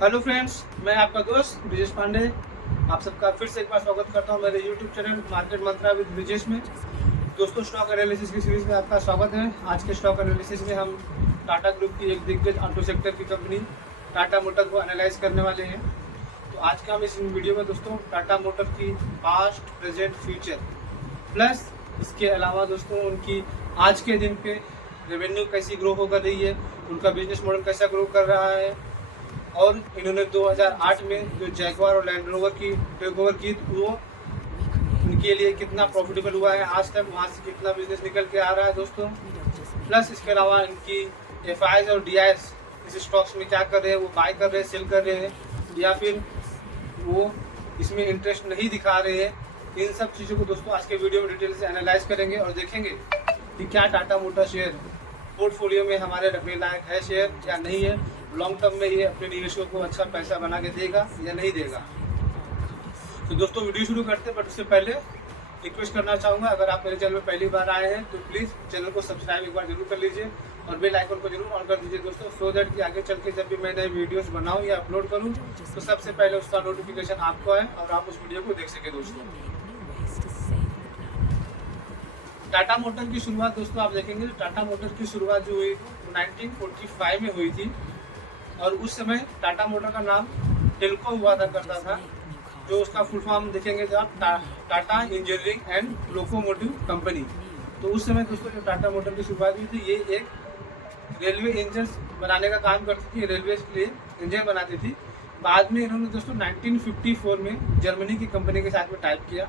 Hello friends, मैं आपका दोस्त ब्रिजेश पांडे आप सबका फिर से एक बार स्वागत करता हूं मेरे YouTube channel market Mantra with Brijesh में। दोस्तों, स्टॉक एनालिसिस की सीरीज में आपका स्वागत है। आज के स्टॉक एनालिसिस में हम टाटा ग्रुप की एक दिग्गज ऑटो सेक्टर की कंपनी टाटा मोटर को एनालाइज करने वाले हैं। तो आज के हम इस वीडियो में दोस्तों टाटा मोटर की पास्ट, प्रेजेंट, फ्यूचर प्लस इसके अलावा दोस्तों उनकी आज के दिन पे रेवेन्यू कैसी ग्रो हो कर रही है, उनका बिजनेस मॉडल कैसा ग्रो कर रहा है, और इन्होंने 2008 में जो जैगवार और लैंड रोवर की टेक ओवर की वो उनके लिए कितना प्रॉफिटेबल हुआ है आज तक, वहाँ से कितना बिजनेस निकल के आ रहा है दोस्तों। प्लस इसके अलावा इनकी एफआईज और डीआईएस इस स्टॉक्स में क्या कर रहे हैं, वो बाय कर रहे हैं, सेल कर रहे हैं, या फिर वो इसमें इंटरेस्ट नहीं दिखा रहे हैं। इन सब चीज़ों को दोस्तों आज के वीडियो में डिटेल से एनालाइज करेंगे और देखेंगे कि क्या टाटा मोटर शेयर पोर्टफोलियो में हमारे रखने लायक है शेयर या नहीं है, लॉन्ग टर्म में ये अपने निवेशकों को अच्छा पैसा बना के देगा या नहीं देगा। तो दोस्तों वीडियो शुरू करते हैं, बट उससे पहले रिक्वेस्ट करना चाहूँगा, अगर आप मेरे चैनल में पहली बार आए हैं तो प्लीज़ चैनल को सब्सक्राइब एक बार जरूर कर लीजिए और बेल आइकन को जरूर ऑन कर दीजिए दोस्तों, सो दैट कि आगे चल के जब भी मैं नए वीडियोस बनाऊँ या अपलोड करूँ तो सबसे पहले उसका नोटिफिकेशन आपको आए और आप उस वीडियो को देख सकें। दोस्तों, टाटा मोटर की शुरुआत दोस्तों आप देखेंगे, टाटा मोटर की शुरुआत जो हुई 1945 में हुई थी, और उस समय टाटा मोटर का नाम टेल्को हुआ करता था, जो उसका फुल फॉर्म देखेंगे तो आप Tata engineering and locomotive company. तो उस समय दोस्तों जो टाटा मोटर की शुरुआत हुई थी, ये एक रेलवे इंजन बनाने का काम करती थी, रेलवे के लिए इंजन बनाती थी। बाद में इन्होंने दोस्तों 1954 में जर्मनी की कंपनी के साथ में टाइप किया,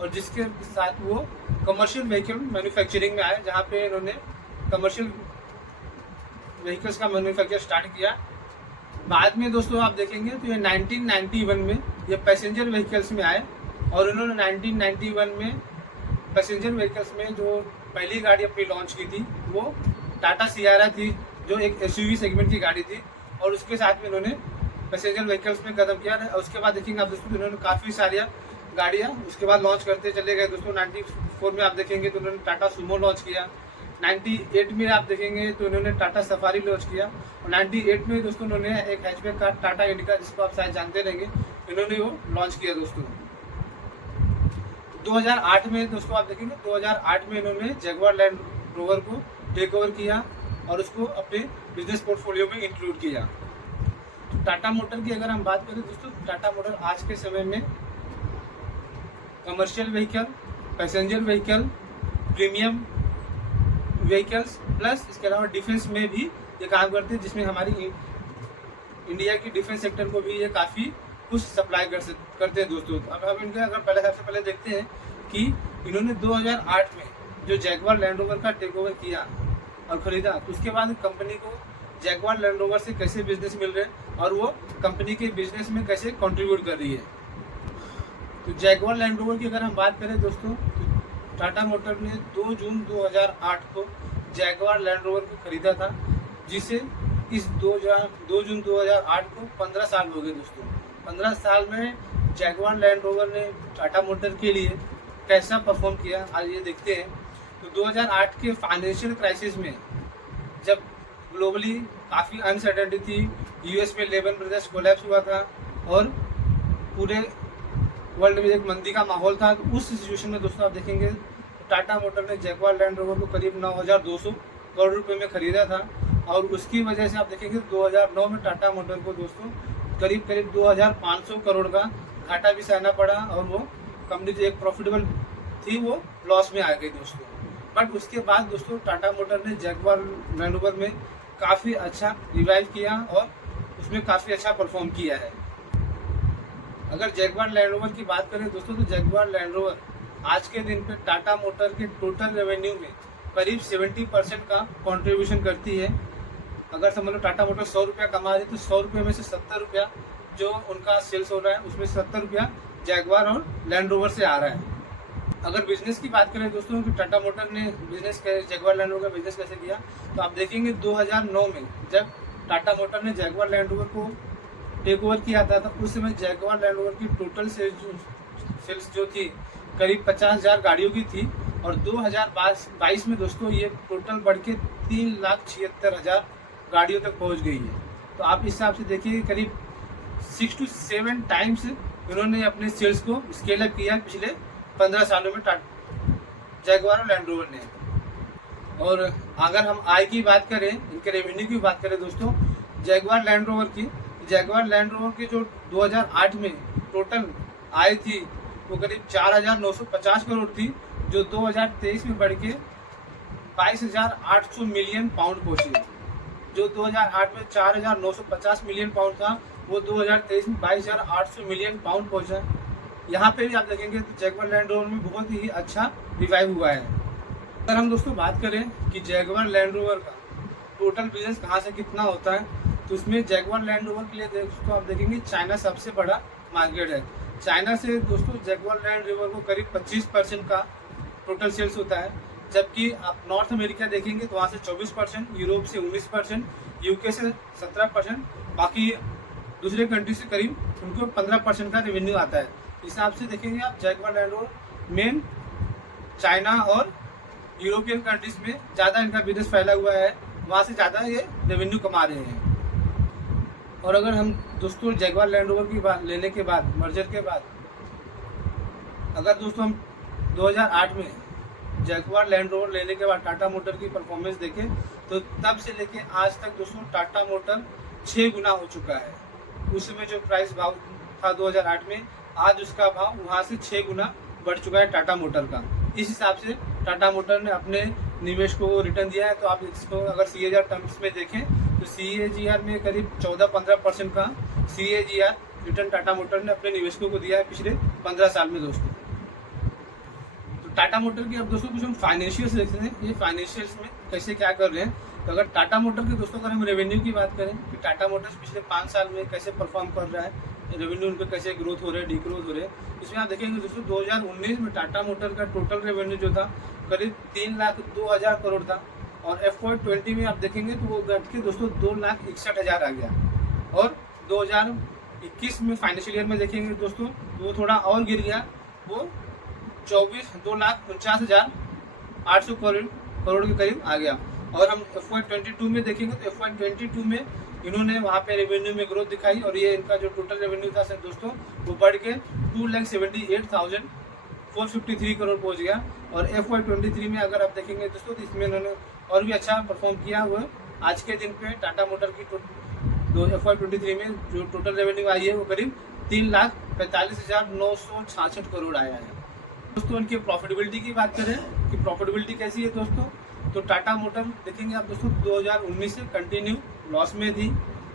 और जिसके साथ वो कमर्शियल व्हीकल मैन्युफैक्चरिंग में आए, जहाँ पे इन्होंने कमर्शियल व्हीकल्स का मैन्युफैक्चर स्टार्ट किया। बाद में दोस्तों आप देखेंगे तो ये 1991 में ये पैसेंजर व्हीकल्स में आए, और इन्होंने 1991 में पैसेंजर व्हीकल्स में जो पहली गाड़ी अपनी लॉन्च की थी वो टाटा सियारा थी, जो एक एसयूवी सेगमेंट की गाड़ी थी, और उसके साथ में इन्होंने पैसेंजर व्हीकल्स में कदम किया। और उसके बाद देखेंगे आप दोस्तों इन्होंने काफ़ी सारी गाड़ियाँ उसके बाद लॉन्च करते चले गए दोस्तों। 94 में आप देखेंगे तो उन्होंने टाटा सुमो लॉन्च किया, 98 में आप देखेंगे तो इन्होंने टाटा सफारी लॉन्च किया, और 98 में दोस्तों उन्होंने एक हैचबैक कार टाटा इंडिका, जिसको आप शायद जानते रहेंगे, इन्होंने वो लॉन्च किया दोस्तों। 2008 में दोस्तों आप देखेंगे 2008 में इन्होंने जैगवार लैंड रोवर को टेक ओवर किया और उसको अपने बिजनेस पोर्टफोलियो में इंक्लूड किया। तो टाटा मोटर की अगर हम बात करें दोस्तों, टाटा मोटर आज के समय में commercial vehicle, passenger vehicle, premium vehicles plus इसके अलावा डिफेंस में भी ये काम करते हैं, जिसमें हमारी इंडिया की डिफेंस सेक्टर को भी ये काफ़ी कुछ सप्लाई करते हैं दोस्तों। अब हम इनके अगर सबसे पहले देखते हैं कि इन्होंने 2008 में जो जैगवार लैंड रोवर का टेक ओवर किया और ख़रीदा, तो उसके बाद कंपनी को जैगवार लैंड रोवर से कैसे बिजनेस मिल रहे हैं और वो कंपनी के बिजनेस में कैसे कंट्रीब्यूट कर रही है। तो जैगवार लैंड रोवर की अगर हम बात करें दोस्तों, तो टाटा मोटर ने 2 जून 2008 को जैगवार लैंड रोवर को खरीदा था, जिसे इस 2 जून 2008 को 15 साल हो गए दोस्तों। 15 साल में जैगवार लैंड रोवर ने टाटा मोटर के लिए कैसा परफॉर्म किया, आज ये देखते हैं। तो 2008 के फाइनेंशियल क्राइसिस में जब ग्लोबली काफ़ी अनसर्टेनिटी थी, यूएस में लेमन ब्रदर्स कोलैप्स हुआ था और पूरे वर्ल्ड में एक मंदी का माहौल था, तो उस सिचुएशन में दोस्तों आप देखेंगे तो टाटा मोटर ने जैगवार लैंड रोवर को करीब 9,200 करोड़ रुपए में खरीदा था, और उसकी वजह से आप देखेंगे 2009 में टाटा मोटर को दोस्तों करीब 2,500 करोड़ का घाटा भी सहना पड़ा, और वो कंपनी जो एक प्रॉफिटेबल थी वो लॉस में आ गई दोस्तों। बट उसके बाद दोस्तों टाटा मोटर ने जैगवार लैंड रोवर में काफ़ी अच्छा रिवाइव किया और उसमें काफ़ी अच्छा परफॉर्म किया है। अगर जैगवार लैंड रोवर की बात करें दोस्तों, तो जैगवार लैंड रोवर आज के दिन पे टाटा मोटर के टोटल रेवेन्यू में करीब 70% का कंट्रीब्यूशन करती है। अगर समझ लो टाटा मोटर 100 रुपया कमा रही है, तो 100 रुपये में से 70 रुपया जो उनका सेल्स हो रहा है, उसमें 70 रुपया जैगवार और लैंड रोवर से आ रहा है। अगर बिजनेस की बात करें दोस्तों, कि टाटा मोटर ने बिजनेस जैगवार लैंड रोवर का बिजनेस कैसे किया, तो आप देखेंगे 2009 में जब टाटा मोटर ने जैगवार लैंड रोवर को टेक ओवर किया था, तो उस समय जैगवार लैंड रोवर की टोटल सेल्स जो थी करीब 50,000 गाड़ियों की थी, और 2022 में दोस्तों ये टोटल बढ़ के 3,76,000 गाड़ियों तक पहुंच गई है। तो आप इस हिसाब से देखिए करीब 6 to 7 टाइम्स इन्होंने अपने सेल्स को स्केल अप किया पिछले 15 सालों में जैगुआर और लैंड रोवर ने। और अगर हम आय की बात करें, इनके रेवेन्यू की बात करें दोस्तों, जैगुआर लैंड रोवर की जो 2008 में टोटल आय थी वो करीब 4,950 करोड़ थी, जो 2023 में बढ़ के 22,800 मिलियन पाउंड पहुंची। जो 2008 में 4,950 मिलियन पाउंड था वो 2023 में 22,800 मिलियन पाउंड पहुंचा। यहाँ पे भी आप देखेंगे तो जैगुआर लैंड रोवर में बहुत ही अच्छा रिवाइव हुआ है। अगर हम दोस्तों बात करें कि जैगुआर लैंड रोवर का टोटल बिजनेस कहाँ से कितना होता है, तो उसमें जैगुआर लैंड रोवर के लिए दोस्तों आप देखेंगे चाइना सबसे बड़ा मार्केट है। चाइना से दोस्तों जैगुआर लैंड रोवर को करीब 25% का टोटल सेल्स होता है, जबकि आप नॉर्थ अमेरिका देखेंगे तो वहाँ से 24%, यूरोप से 19%, यूके से 17%, बाकी दूसरे कंट्री से करीब उनको 15% का रेवेन्यू आता है। इस हिसाब से देखेंगे आप Jaguar land rover main China और यूरोपियन कंट्रीज में ज़्यादा इनका बिजनेस फैला हुआ है, वहाँ से ज़्यादा ये रेवेन्यू कमा रहे हैं। और अगर हम दोस्तों जैगुआर लैंड रोवर की बात लेने के बाद, मर्जर के बाद, अगर दोस्तों हम 2008 में जैगुआर लैंड रोवर लेने के बाद टाटा मोटर की परफॉर्मेंस देखें तो तब से लेके आज तक दोस्तों टाटा मोटर 6 गुना हो चुका है। उस समय जो प्राइस भाव था 2008 में, आज उसका भाव वहाँ से 6 गुना बढ़ चुका है टाटा मोटर का। इस हिसाब से टाटा मोटर ने अपने निवेश को रिटर्न दिया है। तो आप इसको अगर CAGR टर्म्स में देखें तो CAGR में करीब 14-15% का CAGR रिटर्न टाटा मोटर ने अपने निवेशकों को दिया है पिछले 15 साल में दोस्तों। तो टाटा मोटर की अब दोस्तों कुछ हम फाइनेंशियल्स देखते हैं, ये फाइनेंशियल्स में कैसे क्या कर रहे हैं। तो अगर टाटा मोटर के दोस्तों अगर हम रेवेन्यू की बात करें कि टाटा मोटर्स पिछले 5 साल में कैसे परफॉर्म कर रहा है, रेवेन्यू उनके कैसे ग्रोथ हो रहे हैं, डिग्रोथ हो रहे हैं, इसमें आप देखेंगे दोस्तों 2019 में टाटा मोटर का टोटल रेवेन्यू जो था करीब 3,02,000 करोड़ था, और FY20 में आप देखेंगे तो वो घट के दोस्तों 2,61,000 आ गया। और 2021 में फाइनेंशियल ईयर में देखेंगे दोस्तों तो वो थोड़ा और गिर गया, वो 2,49,800 करोड़ के करीब आ गया। और हम FY22 में देखेंगे तो FY22 में इन्होंने वहाँ पे रेवेन्यू में ग्रोथ दिखाई, और ये इनका जो टोटल रेवेन्यू था सर दोस्तों वो बढ़ के 2,78,453 करोड़ पहुँच गया। और FY23 में अगर आप देखेंगे दोस्तों तो इसमें इन्होंने और भी अच्छा परफॉर्म किया हुआ। आज के दिन पे टाटा मोटर की FY23 में जो टोटल रेवेन्यू आई है वो करीब 3,45,966 करोड़ आया है दोस्तों। इनकी प्रॉफिटेबिलिटी की बात करें कि प्रॉफिटेबिलिटी कैसी है दोस्तों, तो टाटा मोटर देखेंगे आप दोस्तों 2019 से कंटिन्यू लॉस में थी,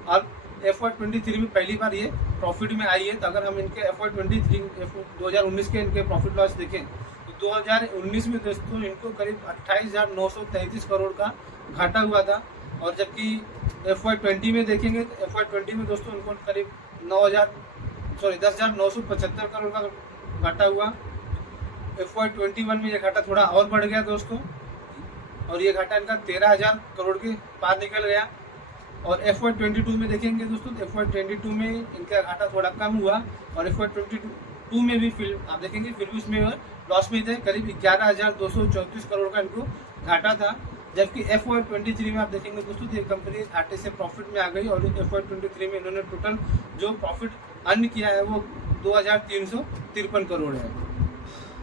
अब FY23 में पहली बार ये प्रॉफिट में आई है। तो अगर हम इनके FY2019 के इनके प्रॉफिट लॉस देखें तो 2019 में दोस्तों इनको करीब 28,933 करोड़ का घाटा हुआ था, और जबकि FY20 में देखेंगे तो FY20 में दोस्तों इनको करीब 10,975 करोड़ का घाटा हुआ। FY21 में ये घाटा थोड़ा और बढ़ गया दोस्तों, और ये घाटा इनका 13,000 करोड़ के पार निकल गया। और FY22 में देखेंगे दोस्तों तो FY22 में इनका घाटा थोड़ा कम हुआ, और FY22 में भी फिर आप देखेंगे फिर भी उसमें लॉस में थे, करीब 11,234 करोड़ का इनको घाटा था। जबकि FY23 में आप देखेंगे दोस्तों तो ये कंपनी घाटे से प्रॉफिट में आ गई, और FY23 में इन्होंने टोटल जो प्रॉफिट अर्न किया है वो 2,353 करोड़ है।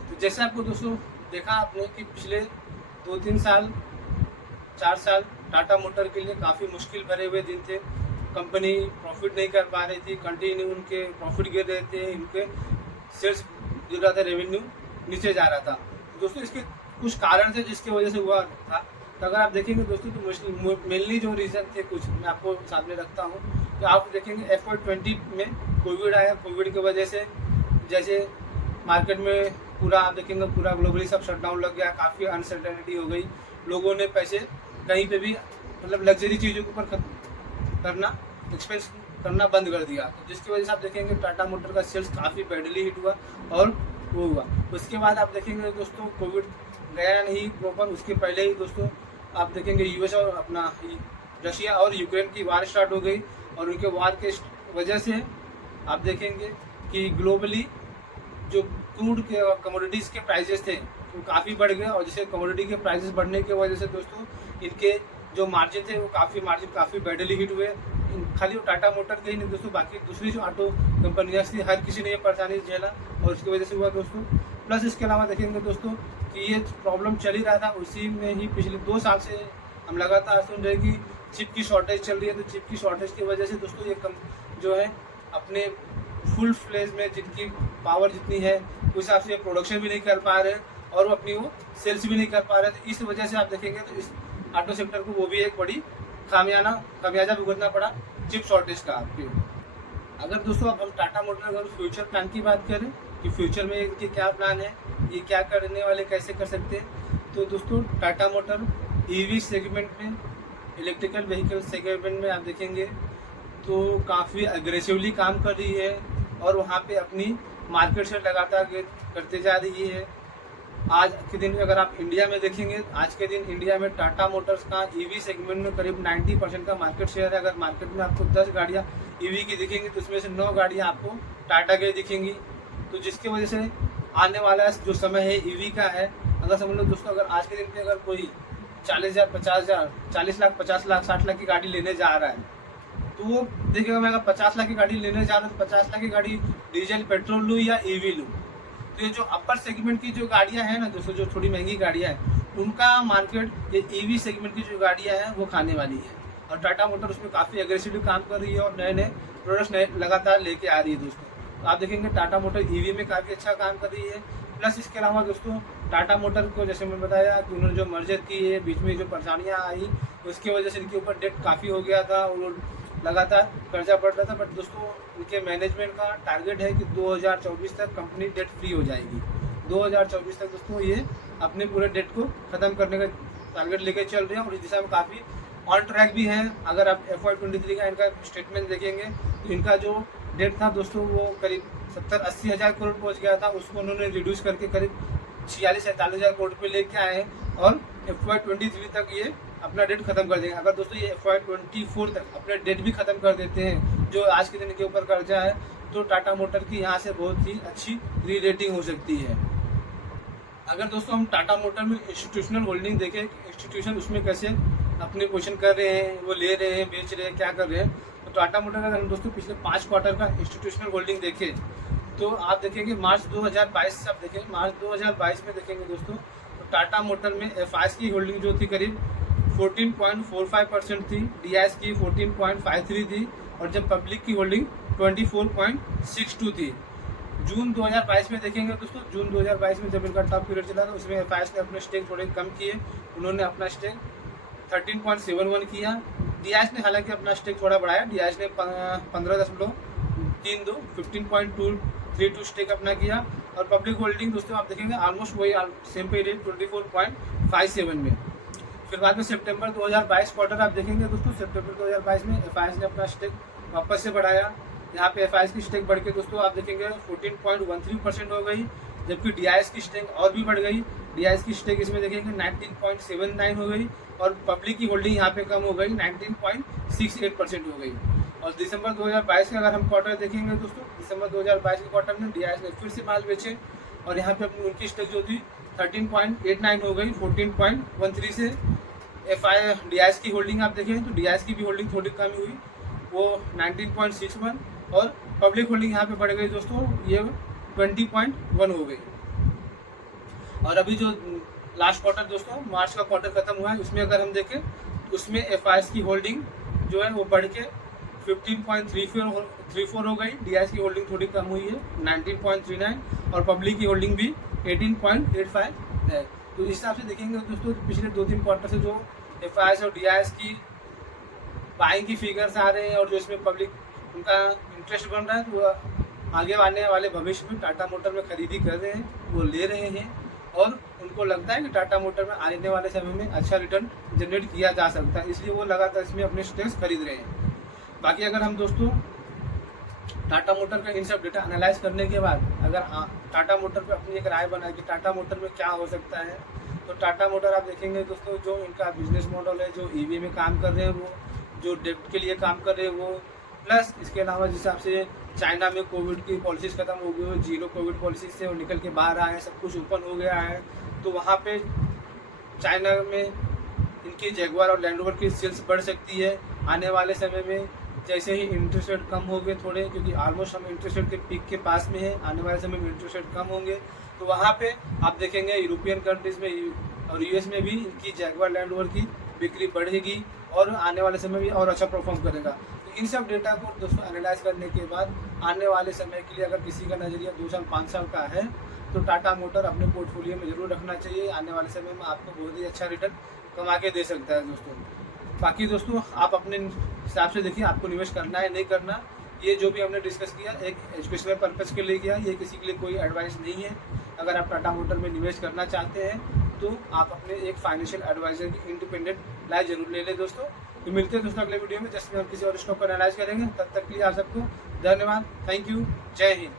तो जैसे आपको दोस्तों देखा आपने कि पिछले 2-3 साल 4 साल टाटा मोटर के लिए काफ़ी मुश्किल भरे हुए दिन थे। कंपनी प्रॉफिट नहीं कर पा रही थी, कंटिन्यू उनके प्रॉफिट गिर रहे थे, इनके सेल्स गिर रहा था, रेवेन्यू नीचे जा रहा था दोस्तों। इसके कुछ कारण थे जिसकी वजह से हुआ था। तो अगर आप देखेंगे दोस्तों तो मेनली जो रीज़न थे कुछ मैं आपको सामने रखता हूँ। तो आप देखेंगे FY20 में कोविड आया, कोविड की वजह से जैसे मार्केट में पूरा आप देखेंगे पूरा ग्लोबली सब शटडाउन लग गया, काफ़ी अनसर्टेनिटी हो गई, लोगों ने पैसे कहीं पे भी मतलब लग्जरी चीज़ों के ऊपर करना, एक्सपेंस करना बंद कर दिया, तो जिसकी वजह से आप देखेंगे टाटा मोटर का सेल्स काफ़ी बैडली हिट हुआ और वो हुआ। उसके बाद आप देखेंगे दोस्तों कोविड गया नहीं प्रॉपर, उसके पहले ही दोस्तों आप देखेंगे US और अपना रशिया और यूक्रेन की वार स्टार्ट हो गई, और उनके वार के वजह से आप देखेंगे कि ग्लोबली जो क्रूड के कमोडिटीज़ के प्राइजेस थे वो काफ़ी बढ़ गए, और जैसे कमोडिटी के प्राइसेस बढ़ने की वजह से दोस्तों इनके जो मार्जिन थे वो मार्जिन काफ़ी बैडली हिट हुए। खाली वो टाटा मोटर के ही नहीं दोस्तों, बाकी दूसरी जो ऑटो कंपनियाँ थी हर किसी ने ये परेशानी झेला और इसकी वजह से हुआ दोस्तों। प्लस इसके अलावा देखेंगे दोस्तों कि ये प्रॉब्लम चल ही रहा था, उसी में ही पिछले 2 साल से हम लगातार सुन रहे कि चिप की शॉर्टेज चल रही है। तो चिप की शॉर्टेज की वजह से दोस्तों ये जो है अपने फुल फ्लेज में जिनकी पावर जितनी है उस हिसाब से प्रोडक्शन भी नहीं कर पा रहे और वो अपनी वो सेल्स भी नहीं कर पा रहे। तो इस वजह से आप देखेंगे तो इस ऑटो सेक्टर को वो भी एक बड़ी खामियाजा भुगतना पड़ा चिप शॉर्टेज का आपके। अगर दोस्तों अब हम टाटा मोटर अगर फ्यूचर प्लान की बात करें कि फ्यूचर में इनके क्या प्लान है, ये क्या करने वाले, कैसे कर सकते हैं, तो दोस्तों टाटा मोटर ईवी सेगमेंट में, इलेक्ट्रिकल व्हीकल सेगमेंट में आप देखेंगे तो काफ़ी अग्रेसिवली काम कर रही है और वहाँ पे अपनी मार्केट शेयर लगातार करते जा रही है। आज के दिन में अगर आप इंडिया में देखेंगे, आज के दिन इंडिया में टाटा मोटर्स का ईवी सेगमेंट में करीब 90% का मार्केट शेयर है। अगर मार्केट में आपको 10 गाड़ियाँ ईवी की दिखेंगी तो उसमें से 9 गाड़ियाँ आपको टाटा की दिखेंगी। तो जिसकी वजह से आने वाला जो समय है ईवी का है। अगर समझ लो दोस्तों, अगर आज के दिन पे अगर कोई 40,000, 50,000, 40 लाख, 50 लाख, 60 लाख की गाड़ी लेने जा रहा है तो वो देखिएगा मैं अगर 50 लाख की गाड़ी लेने जा रहा हूँ तो 50 लाख की गाड़ी डीजल पेट्रोल लूँ या ईवी लूँ। तो ये जो अपर सेगमेंट की जो गाड़ियाँ हैं ना दोस्तों, जो थोड़ी महंगी गाड़ियाँ हैं, उनका मार्केट ये ईवी सेगमेंट की जो गाड़ियाँ हैं वो खाने वाली है और टाटा मोटर उसमें काफ़ी एग्रेसिवली काम कर रही है और नए नए प्रोडक्ट्स लगातार लेके आ रही है दोस्तों। तो आप देखेंगे टाटा मोटर ईवी में काफ़ी अच्छा काम कर रही है। प्लस इसके अलावा दोस्तों टाटा मोटर को जैसे मैं बताया कि उन्होंने जो मर्जर की है, बीच में जो परेशानियाँ आई उसकी वजह से इनके ऊपर डेट काफ़ी हो गया था और लगातार कर्जा बढ़ रहा था। बट दोस्तों इनके मैनेजमेंट का टारगेट है कि 2024 तक कंपनी डेट फ्री हो जाएगी। 2024 तक दोस्तों ये अपने पूरे डेट को ख़त्म करने का टारगेट लेके चल रहे हैं और इस दिशा में काफ़ी ऑन ट्रैक भी हैं। अगर आप FY23 का इनका स्टेटमेंट देखेंगे तो इनका जो डेट था दोस्तों वो करीब 70-80 हज़ार करोड़ पहुँच गया था, उसको उन्होंने रिड्यूस करके करीब 46-47 हज़ार करोड़ पे लेके आए हैं और FY23 तक ये अपना डेट खत्म कर देंगे। अगर दोस्तों ये FY24 तक अपने डेट भी खत्म कर देते हैं जो आज के दिन के ऊपर कर्जा है, तो टाटा मोटर की यहाँ से बहुत ही अच्छी री-रेटिंग हो सकती है। अगर दोस्तों हम टाटा मोटर में इंस्टीट्यूशनल होल्डिंग देखें, इंस्टीट्यूशन उसमें कैसे अपनी पोजीशन कर रहे हैं, वो ले रहे हैं, बेच रहे हैं, क्या कर रहे हैं, तो टाटा मोटर का अगर हम दोस्तों पिछले 5 क्वार्टर का इंस्टीट्यूशनल होल्डिंग देखें तो आप देखेंगे मार्च 2022 से आप देखेंगे मार्च 2022 में देखेंगे दोस्तों तो टाटा मोटर में FIs की होल्डिंग जो थी करीब 14.45% थी, DIs की 14.53 थी और जब पब्लिक की होल्डिंग 24.62 थी। जून 2022 में देखेंगे दोस्तों, जून 2022 में जब इनका टॉप पीरियड चला था उसमें FIs ने अपने स्टेक थोड़े कम किए, उन्होंने अपना स्टेक 13.71 किया। DIs ने हालांकि अपना स्टेक थोड़ा बढ़ाया, DIs ने 15.32 स्टेक अपना किया और पब्लिक होल्डिंग दोस्तों आप देखेंगे ऑलमोस्ट वही सेम पे रही 24.57 में। फिर बाद में सितंबर 2022 क्वार्टर आप देखेंगे दोस्तों, सितंबर 2022 में FIs ने अपना स्टेक वापस से बढ़ाया। यहाँ पे FIs की स्टेक बढ़ के दोस्तों आप देखेंगे 14.13% हो गई, जबकि DIs की स्टेक और भी बढ़ गई। DIs की स्टेक इसमें देखेंगे 19.79 हो गई और पब्लिक की होल्डिंग यहाँ पे कम हो गई, 19.68% हो गई। और दिसंबर 2022 का अगर हम क्वार्टर देखेंगे दोस्तों, दिसंबर 2022 के क्वार्टर में DIs ने फिर से माल बेचे और यहाँ पे अपनी उनकी स्टेक जो थी 13.89 हो गई 14.13 से। DIs की होल्डिंग आप देखें तो DIs की भी होल्डिंग थोड़ी कम हुई, वो 19.61 और पब्लिक होल्डिंग यहाँ पे बढ़ गई दोस्तों, ये 20.1 हो गई। और अभी जो लास्ट क्वार्टर दोस्तों मार्च का क्वार्टर खत्म हुआ है उसमें अगर हम देखें तो उसमें FIs की होल्डिंग जो है वो बढ़ के 15.34 हो गई, DIs की होल्डिंग थोड़ी कम हुई है 19.39 और पब्लिक की होल्डिंग भी 18.85 है। तो इस हिसाब से देखेंगे दोस्तों पिछले 2-3 क्वार्टर से जो FIs और DIs की बाइंग की फिगर्स आ रहे हैं और जो इसमें पब्लिक उनका इंटरेस्ट बन रहा है, तो आगे आने वाले भविष्य में टाटा मोटर में खरीदी कर रहे हैं, वो ले रहे हैं और उनको लगता है कि टाटा मोटर में आने वाले समय में अच्छा रिटर्न जनरेट किया जा सकता है, इसलिए वो लगातार इसमें अपने स्टेक्स खरीद रहे हैं। बाकी अगर हम दोस्तों टाटा मोटर का इन सब डेटा एनालाइज करने के बाद अगर टाटा मोटर पे अपनी एक राय बनाए कि टाटा मोटर में क्या हो सकता है, तो टाटा मोटर आप देखेंगे दोस्तों जो इनका बिजनेस मॉडल है, जो EV में काम कर रहे हैं, वो जो डेप्ट के लिए काम कर रहे हैं वो, प्लस इसके अलावा जिस हिसाब से चाइना में कोविड की पॉलिसीज़ खत्म हो गई, जीरो कोविड पॉलिसी से वो निकल के बाहर आए हैं, सब कुछ ओपन हो गया है, तो वहाँ पे चाइना में इनकी जैगुआर और लैंड रोवर की सेल्स बढ़ सकती है आने वाले समय में। जैसे ही इंटरेस्ट रेट कम हो गए थोड़े, क्योंकि ऑलमोस्ट हम इंटरेस्ट रेट के पीक के पास में है, आने वाले समय में इंटरेस्ट रेट कम होंगे, तो वहाँ पे आप देखेंगे यूरोपियन कंट्रीज़ में और यूएस में भी इनकी जैगवार लैंड रोवर की बिक्री बढ़ेगी और आने वाले समय में और अच्छा परफॉर्म करेगा। तो इन सब डेटा को दोस्तों एनालाइज करने के बाद आने वाले समय के लिए अगर किसी का नज़रिया 2 साल 5 साल का है तो टाटा मोटर अपने पोर्टफोलियो में ज़रूर रखना चाहिए। आने वाले समय में आपको बहुत ही अच्छा रिटर्न कमा के दे सकता है दोस्तों। बाकी दोस्तों आप अपने हिसाब से देखिए आपको निवेश करना है नहीं करना। ये जो भी हमने डिस्कस किया एक एजुकेशनल पर्पज़ के लिए किया, ये किसी के लिए कोई एडवाइस नहीं है। अगर आप टाटा मोटर में निवेश करना चाहते हैं तो आप अपने एक फाइनेंशियल एडवाइजर की इंडिपेंडेंट राय जरूर ले लें दोस्तों। तो मिलते हैं दोस्तों अगले वीडियो में, जिसमें हम किसी और स्टॉक को एनालाइज करेंगे। तब तक के लिए आप सबको धन्यवाद, थैंक यू, जय हिंद।